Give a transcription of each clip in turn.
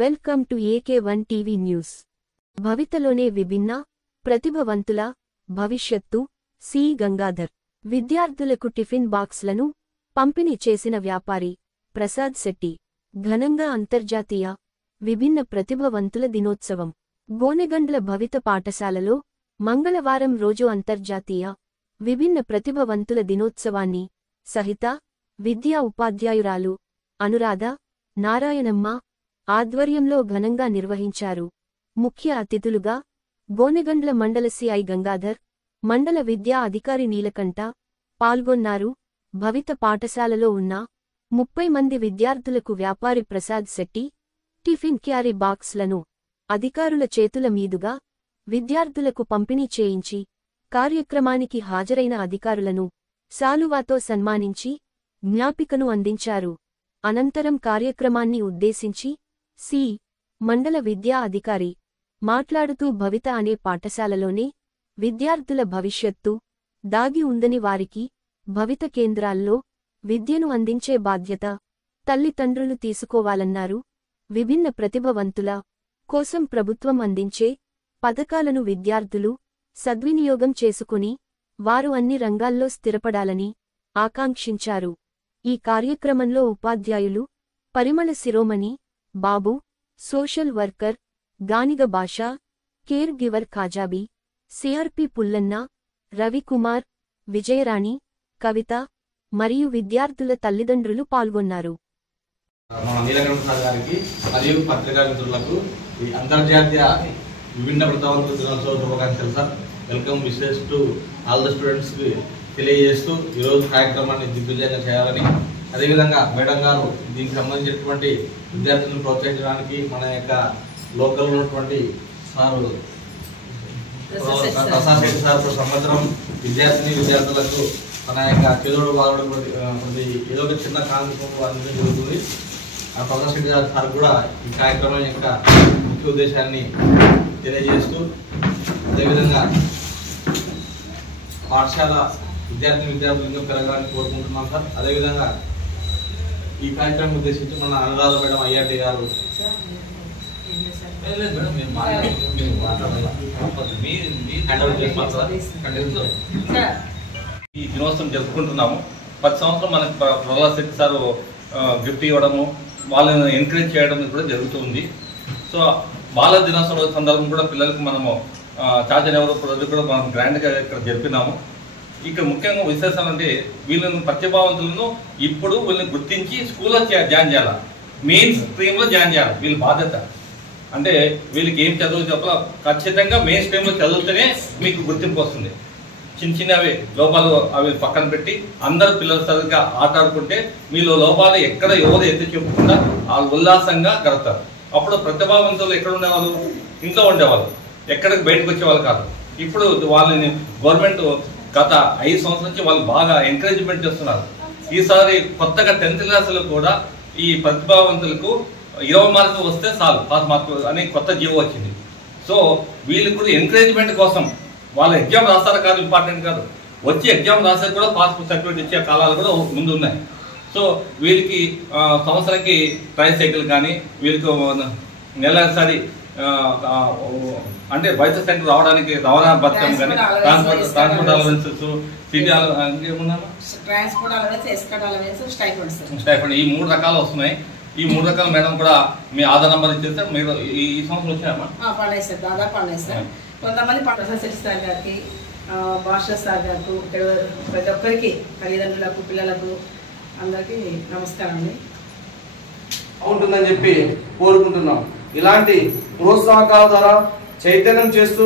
Welcome to AK1 TV news. భవితలోనే విభిన్న ప్రతిభవంతుల భవిష్యత్తు సి. గంగాధర్. విద్యార్థులకు టిఫిన్ బాక్స్లను పంపిణీ చేసిన వ్యాపారి ప్రసాద్ శెట్టి. ఘనంగా అంతర్జాతీయ విభిన్న ప్రతిభవంతుల దినోత్సవం. గోనెగండ్ల భవిత పాఠశాలలో మంగళవారం రోజు అంతర్జాతీయ విభిన్న ప్రతిభవంతుల దినోత్సవాన్ని సహిత విద్యా ఉపాధ్యాయురాలు అనురాధ నారాయణమ్మ ఆధ్వర్యంలో ఘనంగా నిర్వహించారు. ముఖ్య అతిథులుగా గోనెగండ్ల మండల సిఐ గంగాధర్, మండల విద్యా అధికారి నీలకంఠ పాల్గొన్నారు. భవిత పాఠశాలలో ఉన్న 30 మంది విద్యార్థులకు వ్యాపారి ప్రసాద్ శెట్టి టిఫిన్ క్యారీ బాక్స్లను అధికారుల చేతుల మీదుగా విద్యార్థులకు పంపిణీ చేయించి కార్యక్రమానికి హాజరైన అధికారులను శాలువాతో సన్మానించి జ్ఞాపికను అందించారు. అనంతరం కార్యక్రమాన్ని ఉద్దేశించి సి. మండల విద్యా అధికారి మాట్లాడుతూ భవిత అనే పాఠశాలలోనే విద్యార్థుల భవిష్యత్తు దాగి ఉందని, వారికి భవిత కేంద్రాల్లో విద్యను అందించే బాధ్యత తల్లిదండ్రులు తీసుకోవాలన్నారు. విభిన్న ప్రతిభవంతుల కోసం ప్రభుత్వం అందించే పథకాలను విద్యార్థులు సద్వినియోగం చేసుకుని వారు అన్ని రంగాల్లో స్థిరపడాలని ఆకాంక్షించారు. ఈ కార్యక్రమంలో ఉపాధ్యాయులు పరిమళ శిరోమణి బాబు, social worker Ganiga Bhasha, caregiver Khajabi, CRP Pullanna, Ravikumar, Vijayarani, Kavita మరియు విద్యార్థుల తల్లిదండ్రులు పాల్గొన్నారు. మన నీలకంఠ గారికి మరియు పత్రికా మిత్రులకు ఈ అంతర్జాతీయ విభిన్న ప్రతిభవంతుల దినోత్సవ శుభాకాంక్షలు sir. Welcome wishes to all the students కి తెలియజేస్తూ ఈరోజు కార్యక్రమాన్ని దిగ్విజయంగా చేయాలని, అదేవిధంగా మేడం గారు దీనికి సంబంధించినటువంటి విద్యార్థులను ప్రోత్సహించడానికి మన యొక్క లోకల్ ఉన్నటువంటి సారు ప్రసాద్ శెట్టి సార్ సంవత్సరం విద్యార్థులకు మన యొక్క చేదోడు బాధడు ఏదో ఒక చిన్న కార్యక్రమం అందించడం జరుగుతుంది. ఆ ప్రసాద్ శెట్టి సార్ కూడా ఈ కార్యక్రమం యొక్క ముఖ్య ఉద్దేశాన్ని తెలియజేస్తూ, అదేవిధంగా పాఠశాల విద్యార్థులు ఇంకా పెరగాలని కోరుకుంటున్నాం సార్. అదేవిధంగా ఈ కార్యక్రమం ఉద్దేశించి మన అనురాధ మేడం ఐఆర్టీ గారు ఈ దినోత్సవం జరుపుకుంటున్నాము. ప్రతి సంవత్సరం మనకి ప్రహ్లాద్ శెట్టి సార్ గిఫ్ట్ ఇవ్వడము, వాళ్ళని ఎంకరేజ్ చేయడం కూడా జరుగుతుంది. సో బాల దినోత్సవం సందర్భం కూడా పిల్లలకు మనము చార్జర్ ఎవరో ప్రజలు కూడా మనం గ్రాండ్గా ఇక్కడ జరిపినాము. ఇక్కడ ముఖ్యంగా విశేషాలు అంటే వీళ్ళను ప్రతిభావంతులను ఇప్పుడు వీళ్ళని గుర్తించి స్కూల్లో జాయిన్ చేయాలి, మెయిన్ స్ట్రీమ్లో జాయిన్ చేయాలి. వీళ్ళ బాధ్యత అంటే వీళ్ళకి ఏం చదువు చెప్పాల, ఖచ్చితంగా మెయిన్ స్ట్రీమ్లో చదివితేనే మీకు గుర్తింపు వస్తుంది. చిన్నవి లోపాలు అవి పక్కన పెట్టి అందరు పిల్లలు సరిగ్గా ఆటాడుకుంటే మీలో లోపాలు ఎక్కడ ఎవరు ఎత్తి చూపకుండా వాళ్ళు ఉల్లాసంగా గడుపుతారు. అప్పుడు ప్రతిభావంతులు ఎక్కడ ఉండేవాళ్ళు, ఇంట్లో ఉండేవాళ్ళు, ఎక్కడికి బయటకు వచ్చేవాళ్ళు కాదు. ఇప్పుడు వాళ్ళని గవర్నమెంట్ గత 5 సంవత్సరాల నుంచి వాళ్ళు బాగా ఎంకరేజ్మెంట్ చేస్తున్నారు. ఈసారి కొత్తగా 10th క్లాసులో కూడా ఈ ప్రతిభావంతులకు 20 మార్కులు వస్తే చాలు పాస్ మార్కులు అని కొత్త జీవో వచ్చింది. సో వీళ్ళకి కూడా ఎంకరేజ్మెంట్ కోసం వాళ్ళ ఎగ్జామ్ రాస్తారా కాదు ఇంపార్టెంట్ కాదు, వచ్చి ఎగ్జామ్ రాసే కూడా పాస్ సర్టిఫికేట్ ఇచ్చే కాలాలు కూడా ముందు ఉన్నాయి. సో వీళ్ళకి సంవత్సరానికి ట్రైసైకిల్ కానీ, వీళ్ళకి నెలసరి అంటే వైద్య సెంటర్ రావడానికి రవాణా పథకం కానీ, ట్రాన్స్పోర్ట్ అలవెన్సెస్, సిటీ స్టైఫండ్, ఈ 3 రకాలు వస్తున్నాయి. ఈ 3 రకాల మేడం కూడా మీ ఆధార్ నంబర్ ఇచ్చేస్తే మీరు ఈ సంవత్సరం వచ్చారమ్మా పండుగ సార్, దాదాపు పండుగ సార్. కొంతమంది ప్రసాద్ శెట్టి సార్ గారికి, భాష సార్ గారికి, ఇక్కడ ప్రతి ఒక్కరికి తల్లిదండ్రులకు పిల్లలకు అందరికీ నమస్కారం అండి. ఉంటుందని చెప్పి కోరుకుంటున్నాం. ఇలాంటి ప్రోత్సాహకాల ద్వారా చైతన్యం చేస్తూ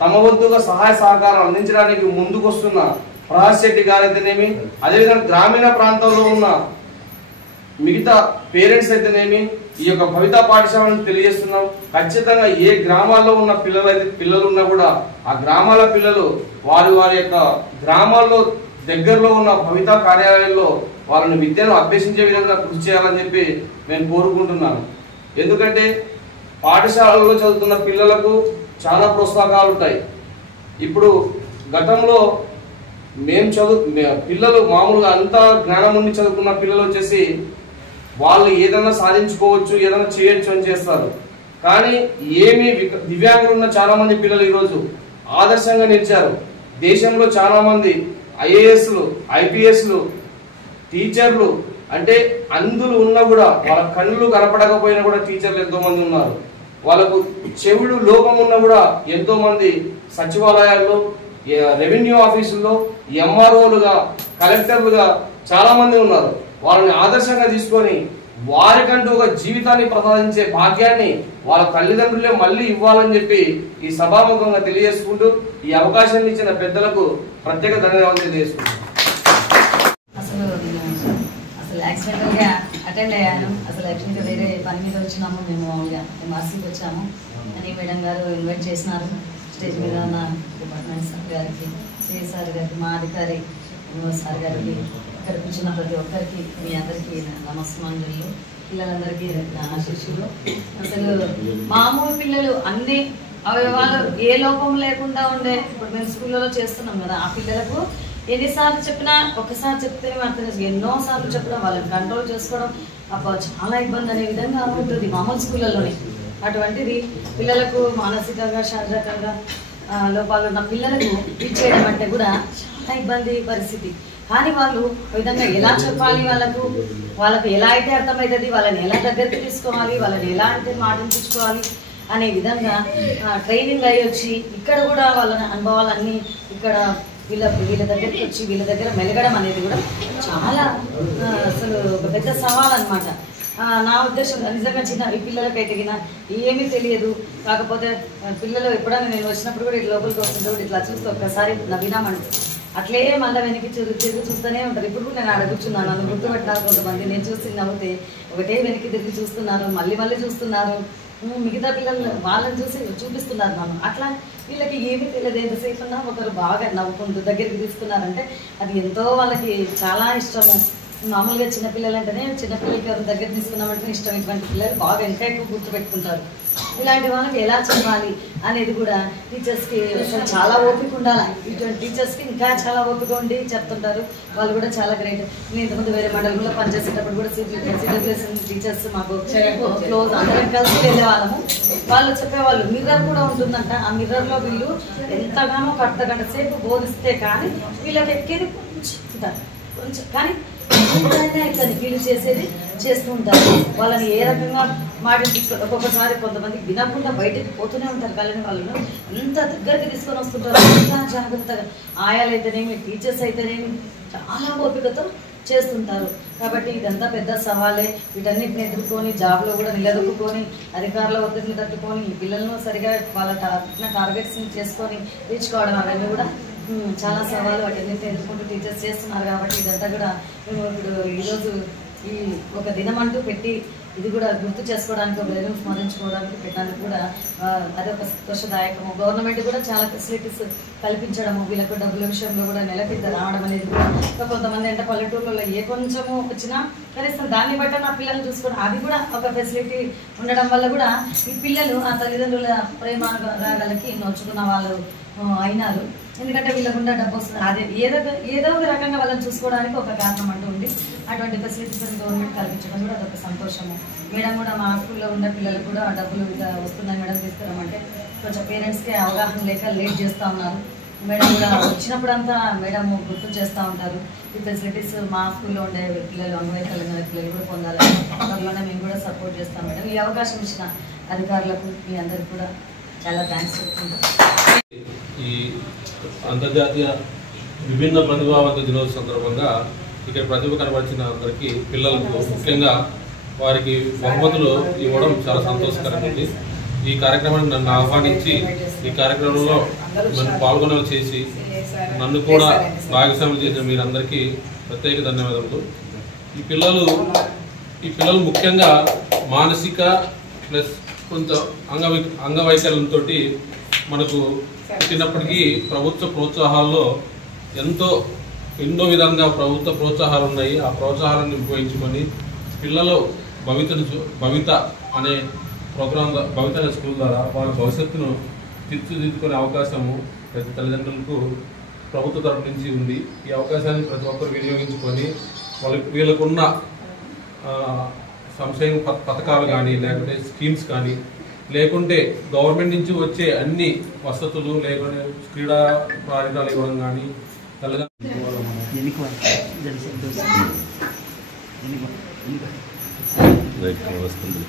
తమ వంతుగా సహాయ సహకారం అందించడానికి ముందుకు వస్తున్న ప్రసాద్ శెట్టి గారైతేనేమి, అదేవిధంగా గ్రామీణ ప్రాంతంలో ఉన్న మిగతా పేరెంట్స్ అయితేనేమి ఈ యొక్క భవిత పాఠశాలను తెలియజేస్తున్నాం. ఖచ్చితంగా ఏ గ్రామాల్లో ఉన్న పిల్లలు ఉన్నా కూడా ఆ గ్రామాల పిల్లలు వారి యొక్క గ్రామాల్లో దగ్గరలో ఉన్న భవిత కార్యాలయాల్లో వాళ్ళని విద్యను అభ్యసించే విధంగా కృషి చేయాలని చెప్పి నేను కోరుకుంటున్నాను. ఎందుకంటే పాఠశాలలో చదువుతున్న పిల్లలకు చాలా ప్రోత్సాహకాలు ఉంటాయి. ఇప్పుడు గతంలో పిల్లలు మామూలుగా అంతా జ్ఞానం ఉండి చదువుకున్న పిల్లలు వచ్చేసి వాళ్ళు ఏదైనా సాధించుకోవచ్చు, ఏదైనా చేయొచ్చు అని చేస్తారు. కానీ దివ్యాంగులు ఉన్న చాలా మంది పిల్లలు ఈరోజు ఆదర్శంగా నిలిచారు. దేశంలో చాలా మంది ఐఏఎస్లు, ఐపీఎస్లు, టీచర్లు అంటే అందులో ఉన్నా కూడా వాళ్ళ కళ్ళు కనపడకపోయినా కూడా టీచర్లు ఎంతో మంది ఉన్నారు. వాళ్ళకు చెవులు లోపం ఉన్నా కూడా ఎంతో మంది సచివాలయాల్లో, రెవెన్యూ ఆఫీసుల్లో ఎంఆర్ఓలుగా, కలెక్టర్లుగా చాలా మంది ఉన్నారు. వాళ్ళని ఆదర్శంగా తీసుకొని వారికంటూ ఒక జీవితాన్ని ప్రసాదించే భాగ్యాన్ని వాళ్ళ తల్లిదండ్రులే మళ్ళీ ఇవ్వాలని చెప్పి ఈ సభాముఖంగా తెలియజేసుకుంటూ ఈ అవకాశాన్ని ఇచ్చిన పెద్దలకు ప్రత్యేక ధన్యవాదాలు తెలియజేసుకుంటున్నాను. అసలు యాక్సిడెంటల్ గా అటెండ్ అయ్యాను. అసలు యాక్చువల్గా వేరే పని మీద వచ్చినాము, మేము మామూలుగా ఎంఆర్సీకి వచ్చాము అని మేడం గారు ఇన్వైట్ చేసినారు. స్టేజ్ మీద ఉన్న డిపార్ట్మెంట్ సార్ గారికి, సిఐ సార్ గారికి, మా అధికారి సార్ గారికి, ఇక్కడ కూర్చున్న ప్రతి ఒక్కరికి మీ అందరికీ నమస్కారాలు. పిల్లలందరికీ ఆశీస్సులు. అసలు మామూలు పిల్లలు అన్ని అవయవాలు ఏ లోపం లేకుండా ఉండే, ఇప్పుడు మేము స్కూళ్ళలో చేస్తున్నాం కదా, ఆ పిల్లలకు ఎన్నిసార్లు చెప్పినా ఒకసారి చెప్తే అర్థం చేసి ఎన్నోసార్లు చెప్పడం, వాళ్ళని కంట్రోల్ చేసుకోవడం అబ్బా చాలా ఇబ్బంది అనే విధంగా ఉంటుంది మామూలు స్కూళ్ళలోనే. అటువంటిది పిల్లలకు మానసికంగా, శారీరకంగా లోపాలు ఉన్న పిల్లలకు టీచ్ చేయడం అంటే కూడా చాలా ఇబ్బంది పరిస్థితి. కానీ వాళ్ళు ఆ విధంగా ఎలా చెప్పాలి, వాళ్ళకు ఎలా అయితే అర్థమవుతుంది, వాళ్ళని ఎలా దగ్గరికి తీసుకోవాలి, వాళ్ళని ఎలా అంటే మాటించుకోవాలి అనే విధంగా ట్రైనింగ్ అయ్యి వచ్చి ఇక్కడ కూడా వాళ్ళ అనుభవాలన్నీ ఇక్కడ వీళ్ళ దగ్గరికి వచ్చి వీళ్ళ దగ్గర మెలగడం అనేది కూడా చాలా అసలు ఒక పెద్ద సవాల్ అన్నమాట. నా ఉద్దేశం నిజంగా చిన్న ఈ పిల్లలకైతే ఏమీ తెలియదు. కాకపోతే పిల్లలు ఎప్పుడైనా నేను వచ్చినప్పుడు కూడా ఇట్లా లోపలికి వస్తుంటే ఇట్లా చూస్తే ఒక్కసారి నవ్వినామంటే అట్లే మళ్ళీ వెనక్కి తిరిగి చూస్తూనే ఉంటారు. ఇప్పుడు కూడా నేను అడుగుతున్నాను, నన్ను గుర్తుపెట్టాలి కొంతమంది. నేను చూసి నవ్వుతే ఒకటే వెనక్కి తిరిగి చూస్తున్నారు, మళ్ళీ చూస్తున్నారు. మిగతా పిల్లలు వాళ్ళని చూపిస్తున్నారు నన్ను. అట్లా వీళ్ళకి ఏమీ తెలియదు. ఎంతసేపు ఉన్నా ఒకరు బాగా నవ్వుకుంటూ దగ్గరికి తీసుకున్నారంటే అది ఎంతో వాళ్ళకి చాలా ఇష్టము. మామూలుగా చిన్నపిల్లలు అంటేనే చిన్నపిల్లలకి ఎవరు దగ్గర తీసుకున్నామంటే ఇష్టం. ఇటువంటి పిల్లలు బాగా ఇంకా ఎక్కువ గుర్తుపెట్టుకుంటారు. ఇలాంటి వాళ్ళకి ఎలా చెప్పాలి అనేది కూడా టీచర్స్కి అసలు చాలా ఓపిక ఉండాలి. ఇటువంటి టీచర్స్కి ఇంకా చాలా ఓపిక ఉండి చెప్తుంటారు. వాళ్ళు కూడా చాలా గ్రేట్. నేను ఇంతకుముందు వేరే మండలంలో పనిచేసేటప్పుడు కూడా సిడబ్ల్యూఎస్ టీచర్స్ మాకు క్లోజ్, అందరం కలిసి వెళ్ళే వాళ్ళము. వాళ్ళు చెప్పేవాళ్ళు మిర్రర్ కూడా ఉంటుందంట. ఆ మిర్రర్లో వీళ్ళు ఎంతగానో అర్ధగంట సేపు బోధిస్తే కానీ వీళ్ళకి ఎక్కేది కొంచెం కానీ వీళ్ళు చేసేది చేస్తూ ఉంటారు. వాళ్ళని ఏ రకంగా ఒక్కొక్కసారి కొంతమంది వినకుండా బయటకు పోతూనే ఉంటారు. కానీ వాళ్ళను ఎంత దగ్గరికి తీసుకొని వస్తుంటారు, ఎంత జాగ్రత్తగా. ఆయాలైతేనేమి, టీచర్స్ అయితేనేమి చాలా ఓపికతో చేస్తుంటారు. కాబట్టి ఇదంతా పెద్ద సవాలే. వీటన్నిటిని ఎదుర్కొని జాబ్లో కూడా నిలదొక్కుని అధికారుల ఒత్తిడిని తట్టుకొని ఈ పిల్లలను సరిగా వాళ్ళ టార్గెట్స్ చేసుకొని తీర్చుకోవడం అవన్నీ కూడా చాలా సవాలు. వాటిని ఎదుర్కొంటూ టీచర్స్ చేస్తున్నారు. కాబట్టి ఇదంతా కూడా మేము ఇప్పుడు ఈరోజు ఈ ఒక దినం అంటూ పెట్టి ఇది కూడా గుర్తు చేసుకోవడానికి, ఒక దినం స్మరించుకోవడానికి పెట్టడానికి కూడా అదొక సంతోషదాయకము. గవర్నమెంట్ కూడా చాలా ఫెసిలిటీస్ కల్పించడము, వీళ్ళకు డబ్బుల విషయంలో కూడా నెలకి రావడం అనేది కూడా. కొంతమంది అంటే పల్లెటూళ్ళలో ఏ కొంచెము వచ్చినా కనీసం దాన్ని బట్టి నా పిల్లల్ని చూసుకోవడం, అది కూడా ఒక ఫెసిలిటీ ఉండడం వల్ల కూడా ఈ పిల్లలు ఆ తల్లిదండ్రుల ప్రేమ రాగాలకి నోచుకున్న వాళ్ళు అయినారు. ఎందుకంటే వీళ్ళకుండా డబ్బు వస్తుంది. అదే ఏదో ఒక రకంగా వాళ్ళని చూసుకోవడానికి ఒక కారణం అంటూ ఉంది. అటువంటి ఫెసిలిటీస్ గవర్నమెంట్ కల్పించడం కూడా అదొక సంతోషము. మేడం కూడా మా స్కూల్లో ఉన్న పిల్లలకు కూడా డబ్బులు వస్తున్నాయి మేడం తీసుకురామంటే కొంచెం పేరెంట్స్కి అవగాహన లేక లేట్ చేస్తూ ఉన్నారు. మేడం కూడా వచ్చినప్పుడంతా మేడం గుర్తు చేస్తూ ఉంటారు. ఈ ఫెసిలిటీస్ మా స్కూల్లో ఉండే పిల్లలు, అంగవైకల్యం పిల్లలు కూడా పొందాలని త్వరలోనే మేము కూడా సపోర్ట్ చేస్తాం మేడం. ఈ అవకాశం ఇచ్చిన అధికారులకు మీ అందరికి కూడా చాలా థ్యాంక్స్ చెప్తున్నాను. ఈ అంతర్జాతీయ విభిన్న ప్రతిభావంత దినోత్సవం సందర్భంగా ఇక్కడ ప్రతిభ కనబరిచిన అందరికీ పిల్లలకు ముఖ్యంగా వారికి బహుమతులు ఇవ్వడం చాలా సంతోషకరంగా ఉంది. ఈ కార్యక్రమాన్ని నన్ను ఆహ్వానించి ఈ కార్యక్రమంలో నన్ను పాల్గొనేలా చేసి నన్ను కూడా భాగస్వామ్యం చేసిన మీరందరికీ ప్రత్యేక ధన్యవాదాలు. ఈ పిల్లలు ముఖ్యంగా మానసిక ప్లస్ కొంత అంగవైకల్యంతో మనకు పుట్టినప్పటికీ ప్రభుత్వ ప్రోత్సాహాల్లో ఎన్నో విధంగా ప్రభుత్వ ప్రోత్సాహాలు ఉన్నాయి. ఆ ప్రోత్సాహాలను ఉపయోగించుకొని పిల్లలు భవిత అనే ప్రోగ్రామ్, భవిత అనే స్కూల్ ద్వారా వాళ్ళ భవిష్యత్తును తీర్చిదిద్దుకునే అవకాశము ప్రతి తల్లిదండ్రులకు ప్రభుత్వ తరఫు నుంచి ఉంది. ఈ అవకాశాన్ని ప్రతి ఒక్కరు వినియోగించుకొని వీళ్ళకున్న సంక్షేమ పథకాలు కానీ లేకుంటే స్కీమ్స్ కానీ లేకుంటే గవర్నమెంట్ నుంచి వచ్చే అన్ని వసతులు లేకుంటే క్రీడా ప్రాజెక్టులు ఇవ్వడం కానీ వస్తుంది